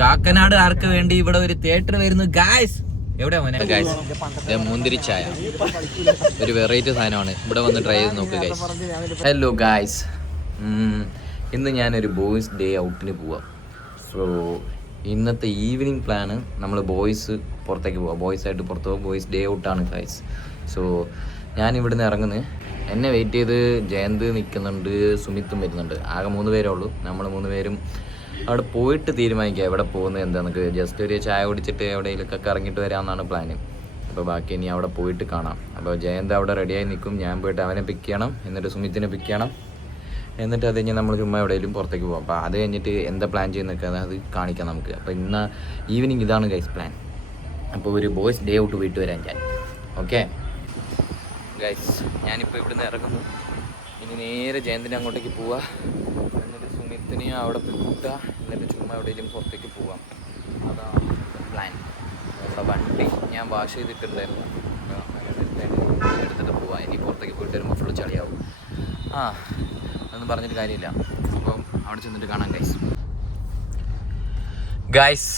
കാക്കനാട് ആർക്ക് വേണ്ടി ഇവിടെ ഒരു തിയേറ്റർ വരുന്നു ഗായ്സ്. എവിടെയാ മോനെ ഗായ്സ്? മുന്തിരിച്ചായ ഒരു വെറൈറ്റി സാധനമാണ്. ഇവിടെ വന്ന് ട്രൈ ചെയ്ത് നോക്കുക ഗായ്സ്. ഹലോ ഗായ്സ്, ഇന്ന് ഞാനൊരു ബോയ്സ് ഡേ ഔട്ടിന് പോവാം. സോ ഇന്നത്തെ ഈവനിങ് പ്ലാന് നമ്മൾ ബോയ്സ് പുറത്തേക്ക് പോവാം. ബോയ്സായിട്ട് പുറത്ത് പോകാം. ബോയ്സ് ഡേ ഔട്ടാണ് ഗായ്സ്. സോ ഞാൻ ഇവിടുന്ന് ഇറങ്ങുന്നത്. എന്നെ വെയിറ്റ് ചെയ്ത് ജയന്ത് നിൽക്കുന്നുണ്ട്, സുമിത്തും വരുന്നുണ്ട്. ആകെ 3 പേരേ ഉള്ളൂ. നമ്മൾ 3 പേരും അവിടെ പോയിട്ട് തീരുമാനിക്കുക എവിടെ പോകുന്നത് എന്താണെന്നൊക്കെ. ജസ്റ്റ് ഒരു ചായ കുടിച്ചിട്ട് എവിടെയെങ്കിലൊക്കെ ഇറങ്ങിയിട്ട് വരാമെന്നാണ് പ്ലാന്. അപ്പോൾ ബാക്കി ഇനി അവിടെ പോയിട്ട് കാണാം. അപ്പോൾ ജയന്ത് അവിടെ റെഡിയായി നിൽക്കും. ഞാൻ പോയിട്ട് അവനെ പിക്ക് ചെയ്യണം, എന്നിട്ട് സുമിത്തിനെ പിക്ക് ചെയ്യണം. എന്നിട്ട് അത് കഴിഞ്ഞ് നമ്മൾ ചുമ്മാ എവിടെയെങ്കിലും പുറത്തേക്ക് പോകും. അപ്പോൾ അത് കഴിഞ്ഞിട്ട് എന്താ പ്ലാൻ ചെയ്യുന്നൊക്കെ അത് കാണിക്കാം നമുക്ക്. അപ്പോൾ ഇന്ന് ഈവനിങ് ഇതാണ് ഗൈസ് പ്ലാൻ. അപ്പോൾ ഒരു ബോയ്സ് ഡേ ഔട്ട് പോയിട്ട് വരാൻ ഞാൻ. ഓക്കെ ഗൈസ്, ഞാനിപ്പോൾ ഇവിടുന്ന് ഇറങ്ങുന്നു. ഇനി നേരെ ജയന്തിൻ്റെ അങ്ങോട്ടേക്ക് പോവാം. എന്നിട്ട് സുമിത്തിനെ അവിടെ കൂട്ടുക. എന്നിട്ട് ചുമ്മാ എവിടെയെങ്കിലും പുറത്തേക്ക് പോവാം. അതാണ് പ്ലാൻ. നമ്മുടെ വണ്ടി ഞാൻ വാഷ് ചെയ്തിട്ടുണ്ടായിരുന്നു. എടുത്തിട്ട് പോവാം. ഇനി പുറത്തേക്ക് പോയിട്ട് വരുമ്പോൾ ഫുള്ള് ചളിയാവും. അതൊന്നും പറഞ്ഞിട്ട് കാര്യമില്ല. അപ്പം അവിടെ ചെന്നിട്ട് കാണാം ഗൈസ്.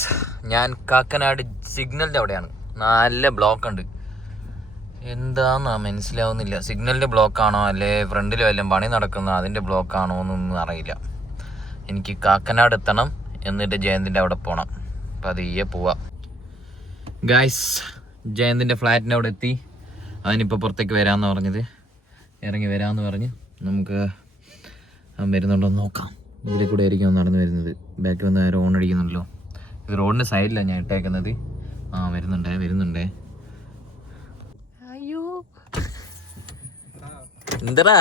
ഞാൻ കാക്കനാട് സിഗ്നലിൻ്റെ അവിടെയാണ്. നല്ല ബ്ലോക്ക് ഉണ്ട്. എന്താണെന്നാ മനസ്സിലാവുന്നില്ല. സിഗ്നലിൻ്റെ ബ്ലോക്കാണോ അല്ലേ ഫ്രണ്ടിൽ വല്ലതും പണി നടക്കുന്നോ അതിൻ്റെ ബ്ലോക്കാണോ എന്നൊന്നും അറിയില്ല. എനിക്ക് കാക്കനാട് എത്തണം, എന്നിട്ട് ജയന്തിൻ്റെ അവിടെ പോകണം. അപ്പം പതിയെ പോവാം ഗായ്സ്. ജയന്തിൻ്റെ ഫ്ലാറ്റിൻ്റെ അവിടെ എത്തി. അവനിപ്പോൾ പുറത്തേക്ക് വരാമെന്ന് പറഞ്ഞത്. ഇറങ്ങി വരാമെന്ന് പറഞ്ഞ് നമുക്ക് അവൻ വരുന്നുണ്ടോ നോക്കാം. ഇതിൽ കൂടെ ആയിരിക്കും നടന്നു വരുന്നത്. ബാക്കിൽ വന്ന് ആരും ഓൺ അടിക്കുന്നുണ്ടല്ലോ. ഇത് റോഡിൻ്റെ സൈഡിലാണ് ഞാൻ ഇട്ടേക്കുന്നത്. വരുന്നുണ്ടേ. അയ്യോ എന്തടാ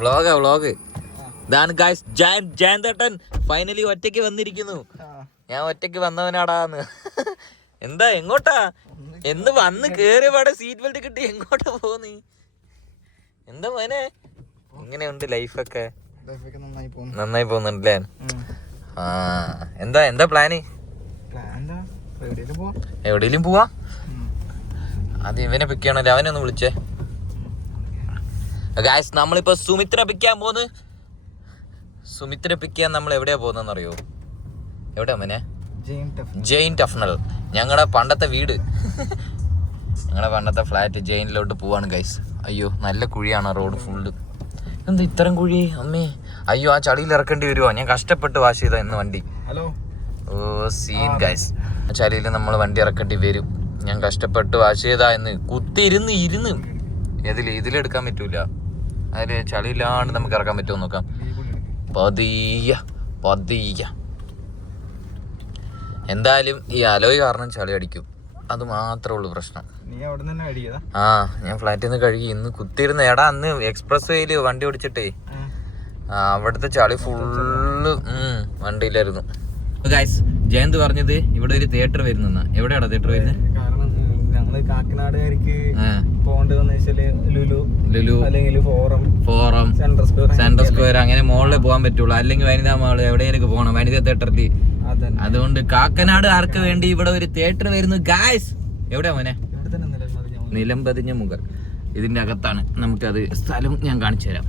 വ്ളോഗ്. ഇതാണ് ഗായ്സ് ജയന്തേട്ടൻ ഫൈനലി ഒറ്റയ്ക്ക് വന്നിരിക്കുന്നു. ഞാൻ ഒറ്റയ്ക്ക് വന്നവനാടാന്ന്. എന്താ എങ്ങോട്ടാ? എന്ന് വന്ന് കേറിയ പാടെ സീറ്റ് ബെൽറ്റ് കിട്ടി എങ്ങോട്ടാ പോന്ന്? എന്താ മോനെ ഇങ്ങനെയുണ്ട് ലൈഫൊക്കെ? നന്നായി പോകുന്നുണ്ടല്ലേ? എന്താ പ്ലാന്? എവിടെയെങ്കിലും പോവാ? അത് ഇവനെ പിക്ക് ചെയ്യണല്ലോ. അവനെ ഒന്ന് വിളിച്ചേ ഗായ്സ്. നമ്മളിപ്പോ സുമിത്തിനെ പിക്ക് ചെയ്യാൻ പോകുന്നു. സുമിത്തിനെ പിക്ക് ചെയ്യാൻ നമ്മൾ എവിടെയാ പോകുന്നതെന്ന് അറിയോ? എവിടെയാ മോനെ? ജെയിൻ ടഫ്നൽ. ഞങ്ങളുടെ പണ്ടത്തെ വീട്, ഞങ്ങളുടെ പണ്ടത്തെ ഫ്ലാറ്റ് ജെയിനിലോട്ട് പോവാണ് ഗൈസ്. അയ്യോ നല്ല കുഴിയാണ്, റോഡ് ഫുള്ള്. എന്താ ഇത്തരം കുഴി അമ്മേ? അയ്യോ ആ ചളിയിൽ ഇറക്കേണ്ടി വരുമോ? ഞാൻ കഷ്ടപ്പെട്ട് വാഷ് ചെയ്താ ഇന്ന് വണ്ടി. Scene guys. ചളിയിൽ നമ്മൾ വണ്ടി ഇറക്കേണ്ടി വരും. ഞാൻ കഷ്ടപ്പെട്ട് വാഷ് ചെയ്താ എന്ന് കുത്തിയിരുന്ന് ഇതിലെടുക്കാൻ പറ്റൂല. അതിൽ ചളിയില്ലാണ്ട് നമുക്ക് ഇറക്കാൻ പറ്റുമോ നോക്കാം. പതിയ എന്തായാലും ഈ അലോയ് കാരണം ചളി അടിക്കും. അത് മാത്രമേ ഉള്ളൂ പ്രശ്നം. ഞാൻ ഫ്ലാറ്റിൽ നിന്ന് കഴുകി. ഇന്ന് കുത്തിയിരുന്ന എടാ അന്ന് എക്സ്പ്രസ് വേയിൽ വണ്ടി ഓടിച്ചിട്ടേ അവിടുത്തെ ചളി ഫുള്ള് വണ്ടിയിലായിരുന്നു. ഗൈസ്, ജയന്ത് പറഞ്ഞത് ഇവിടെ ഒരു തിയേറ്റർ വരുന്ന. എവിടെയാടാ തിയേറ്റർ വരുന്നത്? കാക്കനാടുകാർക്ക് പോകേണ്ടതെന്ന് വെച്ചാല് ലുലു അല്ലെങ്കിൽ ഫോറം സെൻട്രൽ സ്ക്വയർ അങ്ങനെ മോളിൽ പോകാൻ പറ്റുള്ളൂ. അല്ലെങ്കിൽ വനിതാ മാള് എവിടെയൊക്കെ പോകണം, വനിതാ തിയേറ്ററിൽ. അതുകൊണ്ട് കാക്കനാട് ആർക്ക് വേണ്ടി ഇവിടെ ഒരു തിയേറ്റർ വരുന്നു ഗായ്സ്. എവിടെയാ മോനെ? നിലംപതിഞ്ഞ മുകൾ. ഇതിന്റെ അകത്താണ്. നമുക്കത് സ്ഥലം ഞാൻ കാണിച്ചു തരാം.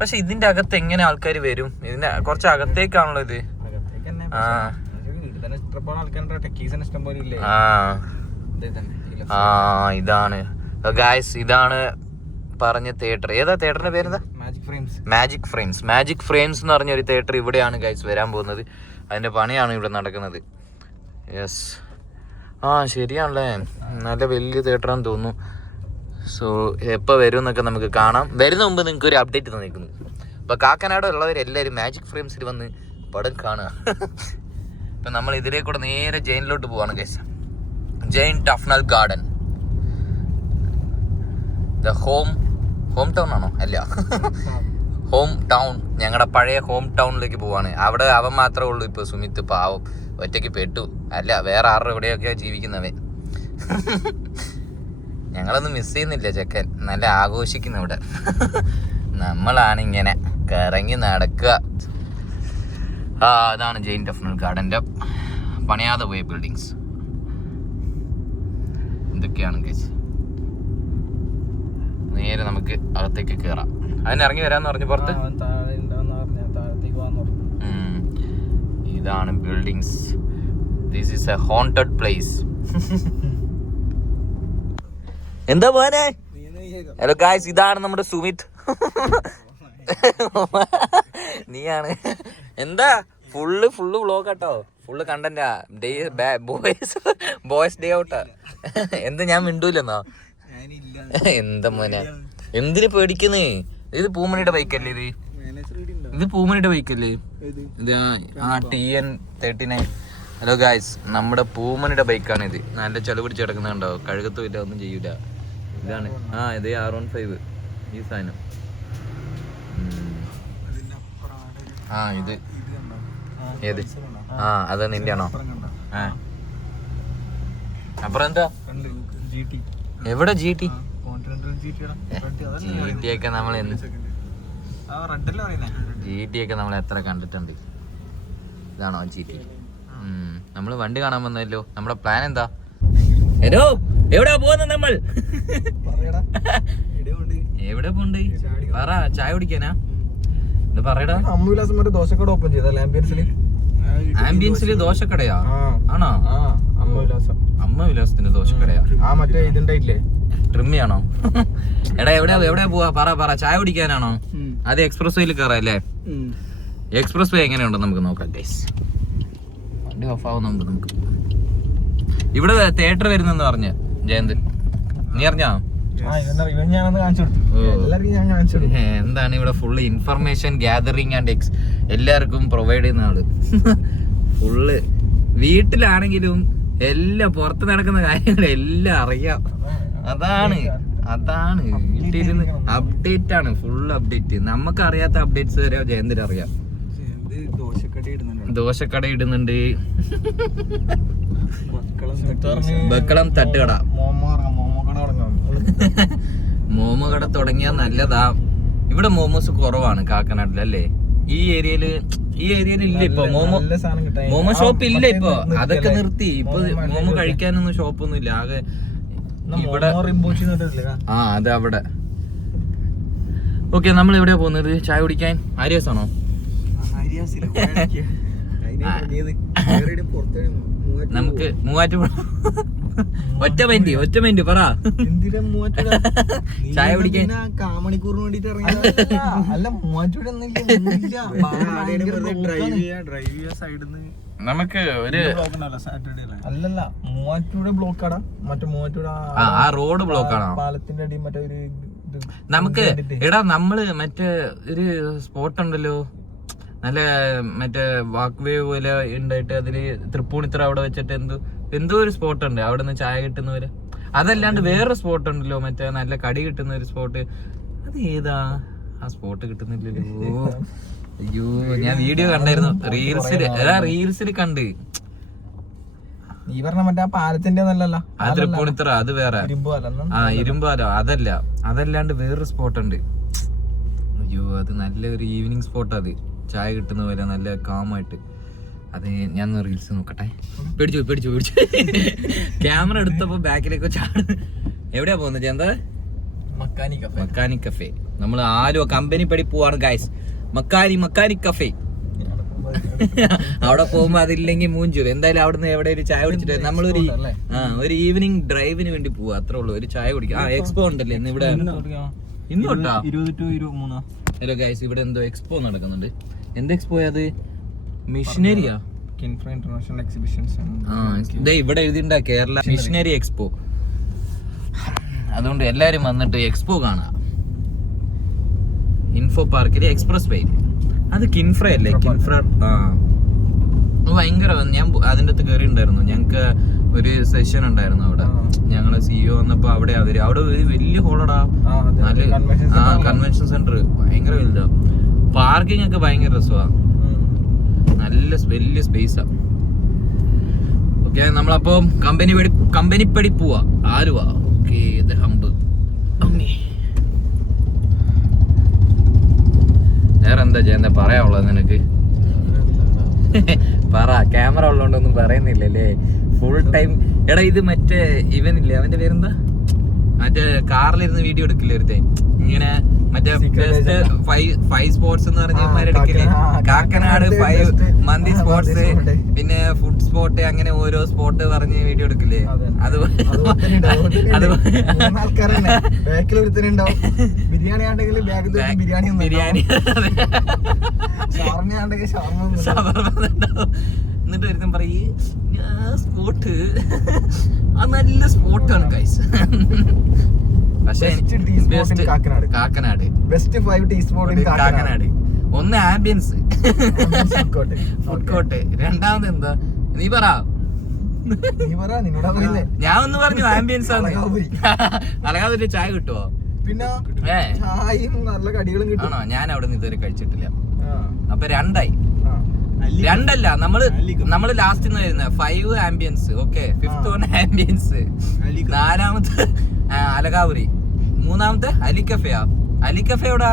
പക്ഷെ ഇതിന്റെ അകത്ത് എങ്ങനെ ആൾക്കാർ വരും? ഇതിന്റെ കുറച്ച് അകത്തേക്കാണല്ലോ ഇത്. ഇതാണ് ഗായ്സ്, ഇതാണ് പറഞ്ഞ തിയേറ്റർ. ഏതാ തിയേറ്ററിന്റെ പേരെന്താ? മാജിക് ഫ്രെയിംസ് എന്ന് പറഞ്ഞ ഒരു തിയേറ്റർ ഇവിടെയാണ് ഗായ്സ് വരാൻ പോകുന്നത്. അതിന്റെ പണിയാണ് ഇവിടെ നടക്കുന്നത്. യെസ്, ശരിയാണല്ലേ. നല്ല വലിയ തിയേറ്ററാന്ന് തോന്നുന്നു. സോ എപ്പോൾ വരും എന്നൊക്കെ നമുക്ക് കാണാം. വരുന്ന മുമ്പ് നിങ്ങൾക്ക് ഒരു അപ്ഡേറ്റ് തന്നിരിക്കുന്നു. അപ്പോൾ കാക്കനാട് ഉള്ളവരെല്ലാവരും മാജിക് ഫ്രെയിംസിൽ വന്ന് പടം കാണുക. ഇപ്പം നമ്മൾ ഇതിലേ കൂടെ നേരെ ജെയിനിലോട്ട് പോവാണ് ഗൈസ്. ജെയിൻ ടഫ്നൽ ഗാർഡൻ. ദ ഹോം ടൗൺ ആണോ? അല്ല, ഹോം ടൗൺ. ഞങ്ങളുടെ പഴയ ഹോം ടൗണിലേക്ക് പോവാണ്. അവിടെ അവൻ മാത്രമേ ഉള്ളൂ ഇപ്പോൾ. സുമിത്ത് പാവം ഒറ്റയ്ക്ക് പെട്ടു. അല്ല, വേറെ ആരുടെ എവിടെയൊക്കെയാ ജീവിക്കുന്നവൻ. ഞങ്ങളൊന്നും മിസ് ചെയ്യുന്നില്ല ചെക്കൻ. നല്ല ആഘോഷിക്കുന്നു ഇവിടെ. നമ്മളാണ് ഇങ്ങനെ കറങ്ങി നടക്കുക. അതാണ് ജെയിൻ ടഫ്നൽ ഗാർഡൻ്റെ പണിയാതെ പോയ ബിൽഡിങ്സ്. ഇതൊക്കെയാണ് ഗൈസ്. നേരെ നമുക്ക് അകത്തേക്ക് കയറാം. അതിനിറങ്ങി വരാന്ന് പറഞ്ഞു പുറത്ത്. ഇതാണ് buildings. This is a haunted place. എന്താ പോനെ? ഹലോ ഗായ്സ്, ഇതാണ് നമ്മുടെ സുമിത്. നീയാണ്. എന്താ ഫുള്ള് വ്ളോഗ് കേട്ടോ, ഫുള്ള് കണ്ടന്റാ. ബോയ്സ് ഡേ ഔട്ടാ. എന്താ ഞാൻ മിണ്ടൂലെന്നോ? എന്താ മോനെ, എന്തിനു പേടിക്കുന്നേ? ഇത് പൂമണിയുടെ ബൈക്കല്ലേ? ഇത് പൂമണിയുടെ ബൈക്കല്ലേ? ഇത് TN39. ഹലോ ഗായ്സ്, നമ്മുടെ പൂമണിയുടെ ബൈക്കാണ് ഇത്. നല്ല ചെലവ് പിടിച്ച് കിടക്കുന്നുണ്ടോ? കഴുകത്തും ഇല്ല, ഒന്നും ചെയ്യൂല. ഇതാണ് ഇത് R15 ഈ സാധനം. ഇത് ഏത്? അത് നിന്റെ ആണോ? അപ്പുറം എന്താ? എവിടെ GT? GT ഒക്കെ നമ്മൾ എത്ര കണ്ടിട്ടുണ്ട്. ഇതാണോ GT? നമ്മള് വണ്ടി കാണാൻ വന്നല്ലോ. നമ്മുടെ പ്ലാൻ എന്താ? ഹലോ, എവിടാ പോകുന്നത് നമ്മൾ? എവിടെ പോണ്ട്? പറ. ചായ കുടിക്കാനാ? ഇത് പറയടാ. ദോശക്കട ഓപ്പൺ ചെയ്തല്ലേ ആംബിയൻസില് ദോശക്കടയാ? ആണോ? അമ്മ വിലാസത്തിന്റെ ദോശക്കടയാ? മറ്റേ ഇതുണ്ടായില്ലേ, ട്രിമ്മിയാണോ? എടാ എവിടെ പോവാ? പറ. ചായ കുടിക്കാനാണോ? അത് എക്സ്പ്രസ് വേയിൽ കയറാല്ലേ? എക്സ്പ്രസ് വേ എങ്ങനെയുണ്ടോ നമുക്ക് നോക്കാം ഗൈസ്. വണ്ടി ഓഫ് ആവുന്നുണ്ട്. നമുക്ക് ഇവിടെ തിയേറ്റർ വരുന്നെന്ന് പറഞ്ഞ് ജയന്ത്, നീ അറിഞ്ഞോ? എന്താണ് ഇവിടെ ഫുള്ള് ഇൻഫർമേഷൻ ഗ്യാതറിങ് ആൻഡ് എല്ലാവർക്കും പ്രൊവൈഡ് ചെയ്യുന്ന ആള്. ഫുള്ള് വീട്ടിലാണെങ്കിലും എല്ലാം പുറത്ത് നടക്കുന്ന കാര്യങ്ങൾ എല്ലാം അറിയാം. അതാണ് വീട്ടിലിരുന്ന് അപ്ഡേറ്റ് ആണ്, ഫുള്ള് അപ്ഡേറ്റ്. നമുക്ക് അറിയാത്ത അപ്ഡേറ്റ്സ് വരെ ജയന്തിന് അറിയാം. ദോശക്കട ഇടുന്നുണ്ട്. ബക്കളം തട്ടുകട, മോമോ കട തുടങ്ങിയാൽ നല്ലതാ. ഇവിടെ മോമോസ് കുറവാണ് കാക്കനാട്ടിലല്ലേ? ഈ ഏരിയയില് ഇല്ല ഇപ്പൊ മോമോ ഷോപ്പ് ഇല്ല ഇപ്പൊ. അതൊക്കെ നിർത്തി. ഇപ്പൊ മോമോ കഴിക്കാനൊന്നും ഷോപ്പൊന്നും ഇല്ല. ആകെ ഇവിടെ അത് അവിടെ. ഓക്കെ, നമ്മൾ എവിടെയാ പോകുന്നത്? ചായ കുടിക്കാൻ ആര്യാസ് ആണോ? നമുക്ക് മൂവാറ്റുപുഴ. ഒറ്റ മൈൻഡ് പറ. ചായ കുടിക്കാൻ കാമണിക്കൂറിന് വേണ്ടിട്ട് നമുക്ക് ഒരു അല്ലല്ല മൂവാറ്റുപുഴ ബ്ലോക്കാടാ. മറ്റേ മൂവാറ്റുപുഴ ആ റോഡ് ബ്ലോക്കാണോ? പാലത്തിന്റെ അടി മറ്റേ ഒരു നമുക്ക് എടാ നമ്മള് മറ്റേ ഒരു സ്പോട്ട് ഉണ്ടല്ലോ, നല്ല മറ്റേ വാക്ക് വേ പോലെ ഉണ്ടായിട്ട് അതില് തൃപ്പൂണിത്തറ അവിടെ വെച്ചിട്ട് എന്തോ ഒരു സ്പോട്ട് ഉണ്ട്. അവിടെ നിന്ന് ചായ കിട്ടുന്ന പോലെ. അതല്ലാണ്ട് വേറെ സ്പോട്ട് ഉണ്ടല്ലോ, മറ്റേ നല്ല കടി കിട്ടുന്ന ഒരു സ്പോട്ട്. അത് ഏതാ? ആ സ്പോട്ട് കിട്ടുന്നില്ലല്ലോ. അയ്യോ, ഞാൻ വീഡിയോ കണ്ടായിരുന്നു റീൽസിൽ കണ്ട്. നീ പറഞ്ഞ മറ്റേ പാലത്തിന്റെ നല്ലല്ലോ, ആ തൃപ്പൂണിത്തറ അത് വേറെ. ഇരുമ്പാലോ അതല്ലാണ്ട് വേറൊരു സ്പോട്ട് ഉണ്ട്. അയ്യോ, അത് നല്ലൊരു ഈവനിങ് സ്പോട്ട്. അത് ചായ കിട്ടുന്ന പോലെ നല്ല കാമായിട്ട്. അത് ഞാൻ റീൽസ് നോക്കട്ടെ. പേടിച്ചു ക്യാമറ എടുത്തപ്പോ ബാക്കിലേക്ക് ചാട്. എവിടെയാ പോകുന്നത് എന്താ? മക്കാനിക് കഫേ. നമ്മൾ ആലുവ കമ്പനി പടി പോവാണ് ഗൈസ്. മക്കാനിക് കഫേ. അവിടെ പോകുമ്പോ അതില്ലെങ്കിൽ മൂഞ്ചു. എന്തായാലും അവിടുന്ന് എവിടെ ഒരു ചായ കുടിച്ചിട്ട് നമ്മളൊരു ഒരു ഈവനിങ് ഡ്രൈവിന് വേണ്ടി പോവാ. അത്രേ ഉള്ളൂ, ഒരു ചായ കുടിക്കാം. എക്സ്പോ ഉണ്ടല്ലേ ഇന്ന് ഇവിടെ? ഇന്നോട്ടാ 20 to 23. ഹലോ ഗൈസ്, ഇവിടെ എന്തോ എക്സ്പോ നടക്കുന്നുണ്ട്. എന്ത് എക്സ്പോ? അത് മിഷനറിയാ? International exhibitions. ഇവിടെ എഴുതിണ്ടാ കേരള മിഷനറി എക്സ്പോ. അതുകൊണ്ട് എല്ലാരും വന്നിട്ട് എക്സ്പോ കാണാം. ഇൻഫോ പാർക്കില് എക്സ്പ്രസ് വേ. അത് കിൻഫ്ര അല്ലേ? കിൻഫ്ര ഭയങ്കര. ഞാൻ അതിൻ്റെ അകത്ത് കയറി ഉണ്ടായിരുന്നു. ഞങ്ങക്ക് ഒരു സെഷൻ ഉണ്ടായിരുന്നു അവിടെ. ഞങ്ങള് CEO വന്നപ്പോ അവിടെ ഒരു വലിയ ഹോളടാ. നല്ല കൺവെൻഷൻ സെന്റർ ഭയങ്കര വലുതാ. പാർക്കിംഗ് ഒക്കെ ഭയങ്കര രസമാ. നല്ല വലിയ സ്പേസാ. ഓക്കെ, നമ്മളപ്പോ കമ്പനിപ്പടി പോവാ. ആലുവ. ഓക്കെ, ഇത് ഹമ്പ്. വേറെ എന്താ ചെയ്യുന്നത് പറയാനുള്ളത് നിനക്ക്? പറ. ക്യാമറ ഉള്ളതുകൊണ്ടൊന്നും പറയുന്നില്ലല്ലേ ഫുൾ ടൈം. എടാ ഇത് മറ്റേ ഇവനില്ലേ, അവന്റെ പേരെന്താ? മറ്റേ കാറിലിരുന്ന് വീഡിയോ എടുക്കില്ലേ ഒരുത്തേ? ഇങ്ങനെ മറ്റേ ബെസ്റ്റ് 5 സ്പോർട്സ് എന്ന് പറഞ്ഞ കാക്കനാട് 5 മന്തി സ്പോർട്സ്, പിന്നെ ഫുഡ് സ്പോട്ട്, അങ്ങനെ ഓരോ സ്പോട്ട് പറഞ്ഞ് വീഡിയോ എടുക്കില്ലേ? ബിരിയാണി എന്നിട്ട് വരുന്ന പറയേ സ്പോട്ട് അത് നല്ല സ്പോട്ടാണ് ഗൈസ്. പക്ഷേ Kakkanad best 5 tea spot Kakkanad. ഒന്ന് ആംബിയൻസ് ഫുഡ് കോർട്ട്, രണ്ടാമത് എന്താ നീ പറ? ഞാൻ ഒന്ന് പറഞ്ഞു ആംബിയൻസ് ആണ്. അലകാപുരി ചായ കിട്ടുവോ? പിന്നെ ചായയും നല്ല കടികളും കിട്ടും. ആണോ? ഞാൻ അവിടെ നിന്ന് ഇതുവരെ കഴിച്ചിട്ടില്ല. അപ്പൊ 2 2 നമ്മള് ലാസ്റ്റ് വരുന്നത് 5 ambience, okay. 5th one ambience, 4ാമത്തെ അലകാപുരി, 3ാമത്തെ അലിക്കഫയാ. അലിക്കഫ എവിടാ?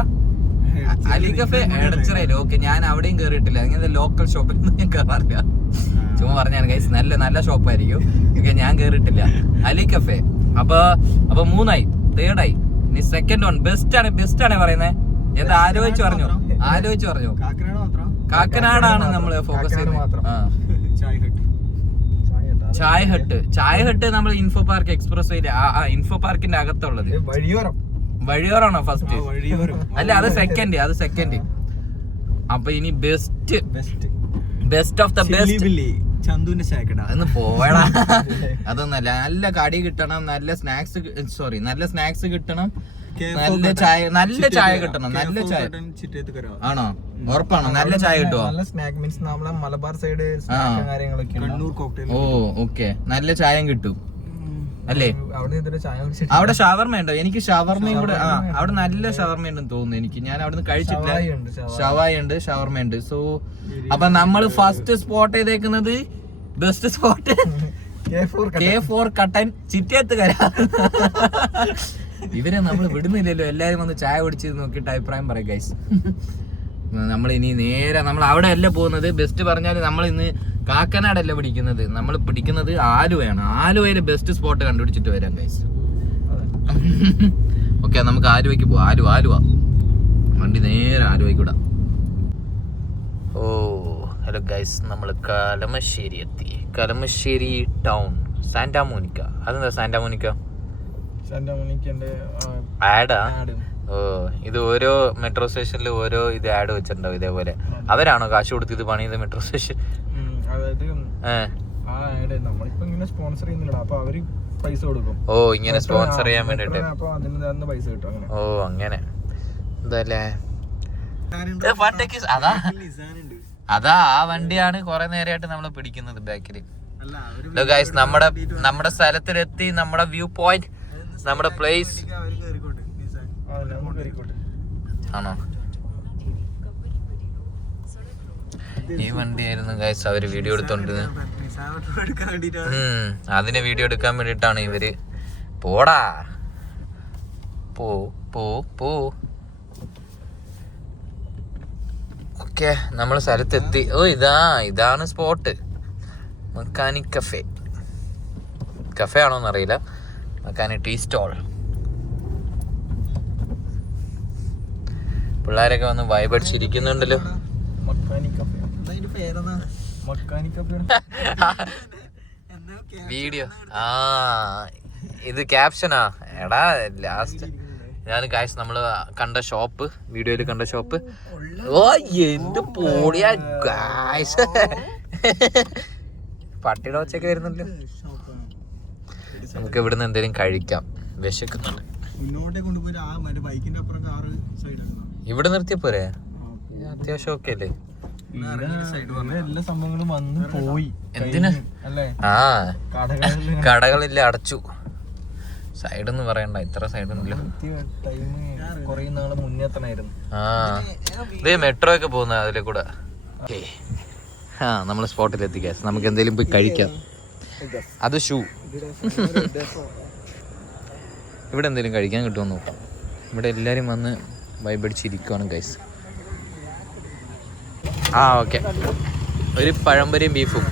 അലിക്കഫെ എടച്ചിറയില്. ഓക്കെ, ഞാൻ അവിടെയും കേറിയിട്ടില്ല. ഇങ്ങനത്തെ ലോക്കൽ ഷോപ്പിൽ ഞാൻ കേറാറില്ല, ചുമ്മാ പറഞ്ഞാണ് ഗൈസ്. നല്ല ഷോപ്പായിരിക്കും. ഓക്കെ, ഞാൻ കേറിയിട്ടില്ല അലിക്കഫെ. അപ്പൊ 3ആയി, 3rd-ആയി. ഇനി 2nd വൺ ബെസ്റ്റ് ആണ് പറയുന്നത്. എന്താ ആലോചിച്ച് പറഞ്ഞു? കാക്കനാടാണ് നമ്മള് ഫോക്കസ് ചെയ്യുന്നത്. ചായ ഹട്ട് നമ്മൾ ഇൻഫോ പാർക്ക് എക്സ്പ്രസ് വേയില്, ഇൻഫോ പാർക്കിന്റെ അകത്തുള്ളത്. വഴിയോറാണോ ഫസ്റ്റ്? അല്ല, അത് സെക്കൻഡ്. അപ്പൊ ഇനി ബെസ്റ്റ് ഓഫ് ദ ബെസ്റ്റ് ചന്തുവിന്റെ ചായക്കട. അന്ന് പോയടാ. അതൊന്നല്ല, നല്ല കടി കിട്ടണം, നല്ല സ്നാക്സ് കിട്ടണം, നല്ല ചായ കിട്ടണം. നല്ല ചായ ആണോ? ഉറപ്പാണോ? നല്ല ചായ കിട്ടുമോ? സ്നാക്ക് മീൻസ് നമ്മളെ മലബാർ സൈഡ് കാര്യങ്ങളൊക്കെ. ഓ ഓക്കെ, നല്ല ചായം കിട്ടും അല്ലേ? അവിടെ ഷവർമ ഉണ്ടോ? എനിക്ക് ഷവർമയും കൂടെ, അവിടെ നല്ല ഷവർമ ഉണ്ടെന്ന് തോന്നുന്നു എനിക്ക്. ഞാൻ അവിടെ നിന്ന് കഴിച്ചിട്ടില്ല. ഷവായി ഉണ്ട്, ഷവർമ ഉണ്ട്. സോ അപ്പൊ നമ്മള് ഫസ്റ്റ് സ്പോട്ട് ചെയ്തേക്കുന്നത് ബെസ്റ്റ് സ്പോട്ട് K4 കട്ടൻ ചിറ്റേത്തുകര. ഇവരെ നമ്മൾ വിടുന്നില്ലല്ലോ. എല്ലാരും വന്ന് ചായ കുടിച്ച് നോക്കിയിട്ട് അഭിപ്രായം പറയും ഗൈസ്. നമ്മൾ ഇനി നേരെ നമ്മൾ അവിടെ അല്ല പോകുന്നത്. ബെസ്റ്റ് പറഞ്ഞാൽ നമ്മൾ ഇന്ന് കാക്കനാടല്ല പിടിക്കുന്നത്, നമ്മൾ പിടിക്കുന്നത് ആലുവയാണ്. ആലുവയിലെ ബെസ്റ്റ് സ്പോട്ട് കണ്ടുപിടിച്ചിട്ട് വരാം ഗൈസ്. ഓക്കെ, നമുക്ക് ആലുവയ്ക്ക് പോവാം. ആലുവ വണ്ടി നേരെ ആലുവയ്ക്ക് വിടാം. ഓ ഹലോ ഗൈസ്, നമ്മൾ കലമശ്ശേരി എത്തി. കലമശ്ശേരി ടൗൺ, സാന്റാ മോനിക്ക. അതെന്താ സാന്റാ മോനിക്ക? ആഡാ? ഓ, ഇത് ഓരോ മെട്രോ സ്റ്റേഷനിൽ ഓരോ ഇത് ആഡ് വെച്ചിട്ടുണ്ടാവും ഇതേപോലെ. അവരാണോ കാശ് കൊടുത്ത് ഇത് പണിയത് മെട്രോ സ്റ്റേഷൻ? ഓ, ഇങ്ങനെ സ്പോൺസർ ചെയ്യാൻ വേണ്ടിട്ട്. ഓ അങ്ങനെ എന്തല്ലേ? അതാ ആ വണ്ടിയാണ് കുറെ നേരമായിട്ട് നമ്മള് പിടിക്കുന്നത് ബാക്കില്. ഗൈസ്, നമ്മുടെ സ്ഥലത്തിലെത്തി. നമ്മുടെ വ്യൂ പോയിന്റ്, നമ്മുടെ പ്ലേസ് ആണോ? ഈ വണ്ടിയായിരുന്നു ഗൈസ് അവര് വീഡിയോ എടുത്തോണ്ടിരുന്നത്. അതിനെ വീഡിയോ എടുക്കാൻ വേണ്ടിട്ടാണ് ഇവര്. പോടാ പോ. ഓക്കെ, നമ്മള് സ്ഥലത്തെത്തി. ഓ, ഇതാണ് സ്പോട്ട്. മെക്കാനിക് കഫേ ആണോന്ന് അറിയില്ല. Mechanic tea stall. പിള്ളേരൊക്കെ വന്ന് വൈബ് അടിച്ചിരിക്കുന്നുണ്ടല്ലോ. വീഡിയോ ഇത് ക്യാപ്ഷനാ എടാ. ലാസ്റ്റ് ഞാൻ ഗൈസ് നമ്മള് കണ്ട ഷോപ്പ്, വീഡിയോയിൽ കണ്ട ഷോപ്പ്. ഓ എന്ത് പൊടിയാ ഗൈസ്. പട്ടിയുടെ ഒച്ചയൊക്കെ വരുന്നുണ്ടല്ലോ. നമുക്ക് ഇവിടുന്ന് എന്തെങ്കിലും കഴിക്കാം, വിശക്കുന്നുണ്ട്. ഇവിടെ നിർത്തിയ പോരെ? അത്യാവശ്യം ഓക്കെ അല്ലേ? എല്ലാ സംഭവങ്ങളും വന്ന് പോയി. എന്തിനാ? കടകളില്ല, അടച്ചു. സൈഡൊന്നും പറയണ്ട, ഇത്ര സൈഡൊന്നുമില്ല. ഇതേ മെട്രോ ഒക്കെ പോകുന്ന അതിലെ കൂടെ. നമ്മള് സ്പോട്ടിലെത്തി ഗൈസ്. നമുക്ക് എന്തെങ്കിലും പോയി കഴിക്കാം. അത് ഷൂ. ഇവിടെ എന്തെങ്കിലും കഴിക്കാൻ കിട്ടുമെന്ന് നോക്കാം. ഇവിടെ എല്ലാരും വന്ന് വൈബടിച്ചിരിക്കുവാണ് ഗൈസ്. ഓക്കെ, ഒരു പഴംപൊരിയും ബീഫും.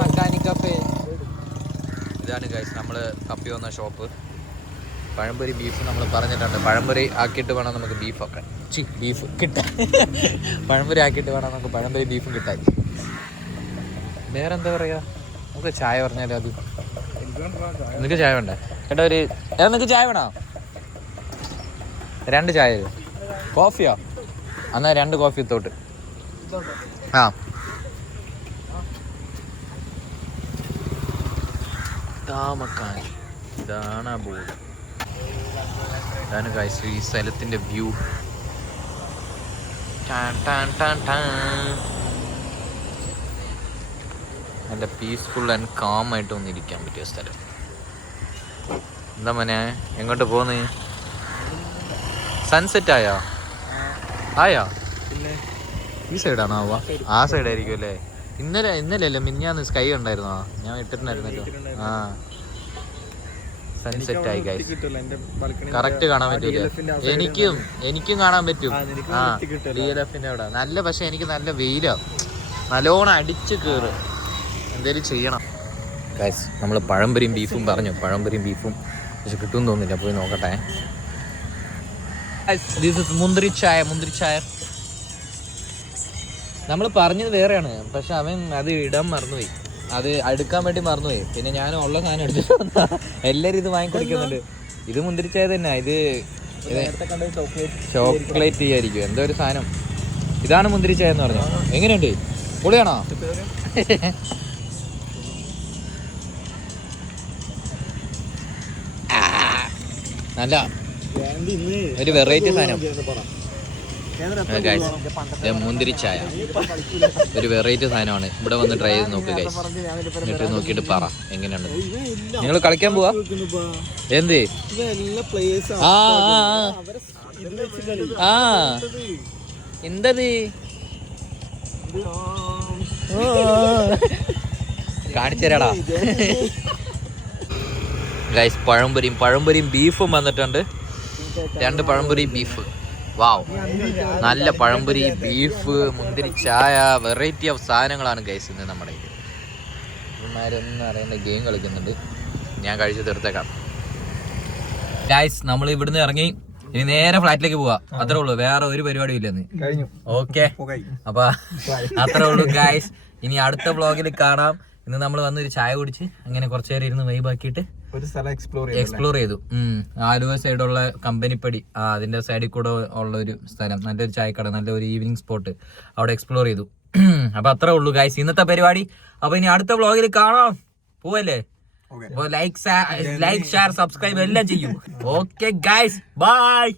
മെക്കാനിക് കഫേ ഇതാണ് ഗൈസ് നമ്മൾ കപ്പി വന്ന ഷോപ്പ്. പഴംപൊരി ബീഫ് നമ്മൾ പറഞ്ഞിട്ടുണ്ട്. പഴംപൊരി ആക്കിയിട്ട് വേണം നമുക്ക് ബീഫൊക്കെ ബീഫ് കിട്ടാൻ. പഴംപൊരി ആക്കിയിട്ട് വേണം നമുക്ക് പഴംപൊരി ബീഫും കിട്ടാൻ. വേറെ എന്താ പറയുക, നമുക്ക് ചായ പറഞ്ഞാലും അത് നിനക്ക് ചായ വേണ്ടേ കേട്ടോ? നിനക്ക് ചായ വേണോ? 2 ചായ തരും. കോഫിയോ? എന്നാ 2 കോഫി ഇത്തോട്ട്. ആ താമക്കാൻ ഇതാണ് ആ ബോർഡ്. ഇതാണ് ഗൈസ് ഈ സ്ഥലത്തിന്റെ വ്യൂ. നല്ല പീസ്ഫുൾ ആൻഡ് കാം ആയിട്ട് ഒന്ന് ഇരിക്കാൻ പറ്റിയ സ്ഥലം. എന്താ മോനെ എങ്ങോട്ട് പോന്ന്? സൺസെറ്റ് ആയോ? ഈ സൈഡാണോ ആവുക? ആ സൈഡായിരിക്കും അല്ലേ? ഇന്നലെ അല്ലേ മിനിഞ്ഞാന്ന് സ്കൈ ഉണ്ടായിരുന്നോ? ഞാൻ ഇട്ടിട്ടുണ്ടായിരുന്നല്ലോ. ആ സൺസെറ്റ് ആയി ഗൈസ്. കറക്റ്റ് കാണാൻ പറ്റൂല. എനിക്കും കാണാൻ പറ്റും. ആ DLFന്റെ അവിടെ നല്ല, പക്ഷെ എനിക്ക് നല്ല വെയിലാ, നല്ലോണം അടിച്ച് കയറും. എന്തേലും ചെയ്യണം ഗൈസ്. നമ്മൾ പഴംപൊരിയും ബീഫും പറഞ്ഞു. പഴംപൊരിയും ബീഫും പക്ഷെ കിട്ടുമെന്ന് തോന്നുന്നില്ല, പോയി നോക്കട്ടെ. മുന്തിരി ചായ നമ്മൾ പറഞ്ഞത് വേറെയാണ്, പക്ഷെ അവൻ അത് ഇടാൻ മറന്നുപോയി, അത് അടുക്കാൻ വേണ്ടി മറന്നുപോയി. പിന്നെ ഞാൻ ഉള്ള സാധനം എടുത്തിട്ട് വന്നാ. എല്ലാരും ഇത് വാങ്ങിക്കൊടുക്കുന്നുണ്ട്. ഇത് മുന്തിരി ചായ തന്നെ. ഇത് ചോക്ലേറ്റ് ടീ ആയിരിക്കും, എന്തോ ഒരു സാധനം. ഇതാണ് മുന്തിരി ചായ എന്ന് പറഞ്ഞു. എങ്ങനെയുണ്ട്? പൊളിയാണോ? നല്ല ഒരു വെറൈറ്റി സാധനം ഗൈസ്. മുന്തിരി ചായ ഒരു വെറൈറ്റി സാധനമാണ്. ഇവിടെ വന്ന് ട്രൈ ചെയ്ത് നോക്ക് ഗൈസ്, എന്നിട്ട് നോക്കിയിട്ട് പറ എങ്ങനെയുണ്ട്. നിങ്ങൾ കളിക്കാൻ പോവാ? എന്ത്? എന്തത് കാണിച്ചു തരാടാ ഗൈസ്. പഴംപൊരിയും ബീഫും വന്നിട്ടുണ്ട്. 2 പഴംപൊരി ബീഫ്. വാവ്, നല്ല പഴംപൊരി ബീഫ് മുന്തിരി ചായ വെറൈറ്റി ഓഫ് സാധനങ്ങളാണ് ഗൈസ് ഇന്ന് നമ്മുടെ ഇത്. ഇവന്മാരൊന്നും അറിയുന്ന ഗെയിം കളിക്കുന്നുണ്ട്. ഞാൻ കഴിച്ച് തീർത്തേക്കാം ഗൈസ്. നമ്മൾ ഇവിടുന്ന് ഇറങ്ങി ഇനി നേരെ ഫ്ലാറ്റിലേക്ക് പോവാ. അത്രേ ഉള്ളൂ, വേറെ ഒരു പരിപാടിയും ഇല്ലെന്ന്. ഓക്കെ, അപ്പൊ അത്രേ ഉള്ളൂ ഗൈസ്. ഇനി അടുത്ത വ്ളോഗിൽ കാണാം. ഇന്ന് നമ്മൾ വന്നൊരു ചായ കുടിച്ച് അങ്ങനെ കുറച്ചു നേരം ഇരുന്ന് വൈബാക്കിയിട്ട് ഒരു സ്ഥലം എക്സ്പ്ലോർ ചെയ്തു. ആലുവ സൈഡുള്ള കമ്പനിപ്പടി, അതിന്റെ സൈഡിൽ കൂടെ ഉള്ള ഒരു സ്ഥലം, നല്ലൊരു ചായക്കട, നല്ലൊരു ഈവനിങ് സ്പോട്ട്, അവിടെ എക്സ്പ്ലോർ ചെയ്തു. അപ്പൊ അത്രേ ഉള്ളൂ ഗൈസ് ഇന്നത്തെ പരിപാടി. അപ്പൊ ഇനി അടുത്ത വ്ളോഗിൽ കാണാം. പോവല്ലേ? ലൈക്ക് ഷെയർ സബ്സ്ക്രൈബ് എല്ലാം ചെയ്യൂ. Okay guys, by.